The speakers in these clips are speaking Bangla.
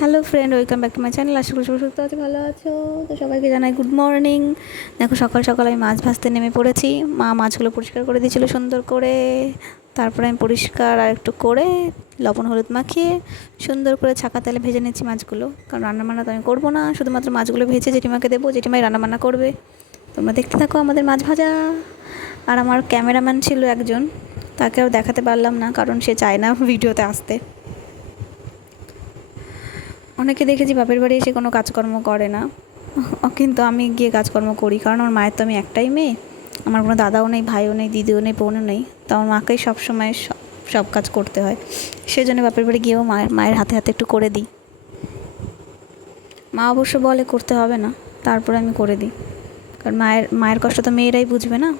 Hello friend welcome back to my channel আশা করি সুস্থ আছে, ভালো আছো। তো সবাইকে জানাই গুড মর্নিং দেখো, সকাল সকাল আমি মাছ ভাজতে নেমে পড়েছি। মা মাছগুলো পরিষ্কার করে দিয়েছিল সুন্দর করে। তারপরে আমি পরিষ্কার আর একটু করে লবণ, হলুদ মাখিয়ে সুন্দর করে ছাকা তেলে ভেজে নিচ্ছি মাছগুলো। কারণ রান্নাবান্না তো আমি করব না। শুধুমাত্র মাছগুলো ভেজে জেঠিমাকে দেবো। জেঠিমাই রান্নাবান্না করবে। তোমরা দেখতে থাকো আমাদের মাছ ভাজা। আর আমার ক্যামেরাম্যান ছিল একজন। তাকেও দেখাতে পারলাম না, কারণ সে চায় না ভিডিওতে আসতে। অনেকে দেখেছি বাপের বাড়ি এসে কোনো কাজকর্ম করে না। কিন্তু আমি গিয়ে কাজকর্ম করি, কারণ আমার মায়ের তো আমি একটাই মেয়ে। আমার কোনো দাদাও নেই, ভাইও নেই, দিদিও নেই, বোনও নেই। তো আমার মাকেই সবসময় সব সব কাজ করতে হয়। সেজন্য বাপের বাড়ি গিয়েও মায়ের মায়ের হাতে হাতে একটু করে দিই। মা অবশ্য বলে করতে হবে না, তারপরে আমি করে দিই। কারণ মায়ের মায়ের কষ্ট তো মেয়েরাই বুঝবে না।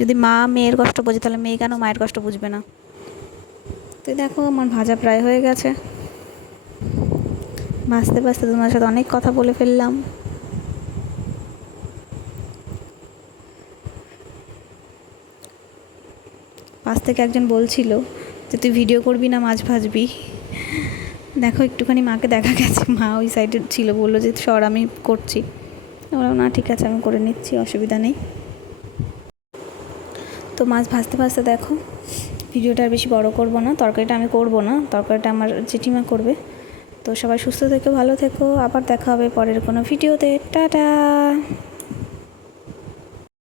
যদি মা মেয়ের কষ্ট বোঝে, তাহলে মেয়ে কেন মায়ের কষ্ট বুঝবে না? তো দেখো, আমার ভাজা প্রায় হয়ে গেছে। ভাসতে ভাসতে তোমার সাথে অনেক কথা বলে ফেললাম। পাশ থেকে একজন বলছিল যে, তুই ভিডিও করবি না মাছ ভাজবি? দেখো, একটুখানি মাকে দেখা গেছে। মা ওই সাইডে ছিল, বলল যে, সর, আমি করছি। বললাম, না, ঠিক আছে, আমি করে নিচ্ছি, অসুবিধা নেই। তো মাছ ভাজতে ভাজতে দেখো ভিডিওটা আর বেশি বড় করব না, তরকারিটা আমি করব না, তরকারিটা আমার জেঠিমা করবে। তো সবাই সুস্থ থেকো ভালো থেকো। আবার দেখা হবে পরের কোনো ভিডিওতে। টাটা!